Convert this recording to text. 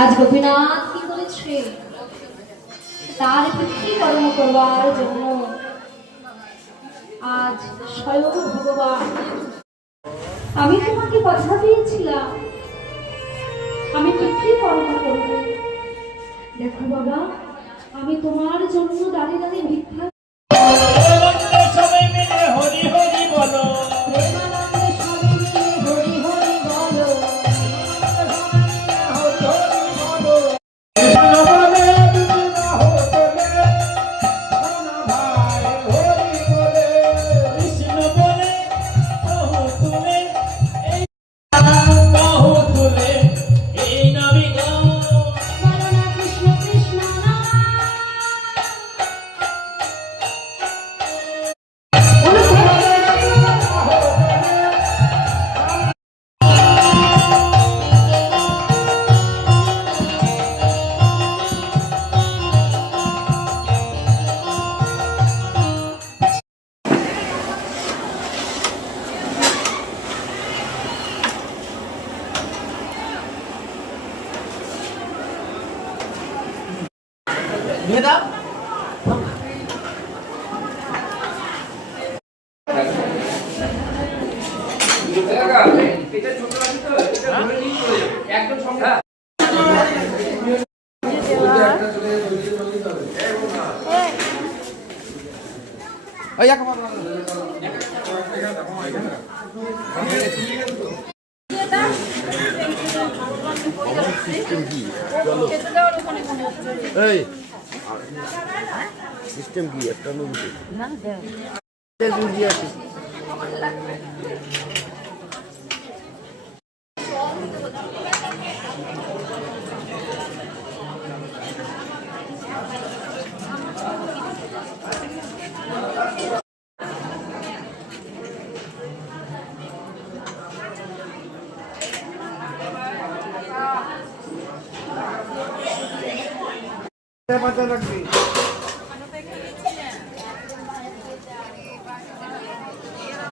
আজ গোপীনাথ কি করেছে, তার পিতৃকর্ম করবার জন্য আজ স্বয়ং ভগবান। আমি তোমাকে কথা দিয়েছিলাম আমি পিতৃকর্ম করব। দেখো বাবা, আমি তোমার জন্য দাঁড়িয়ে দাঁড়িয়ে ভিক্ষা হরি হরি বলো, প্রেমানন্দে সবে মিলে হরি হরি বলো। ভেদা এটা ছোট আছে তো, এটা ধরে নিয়ে চলে যাবে একদম সঙ্গে। সিস্টেম কি একটা নদী রাখবি।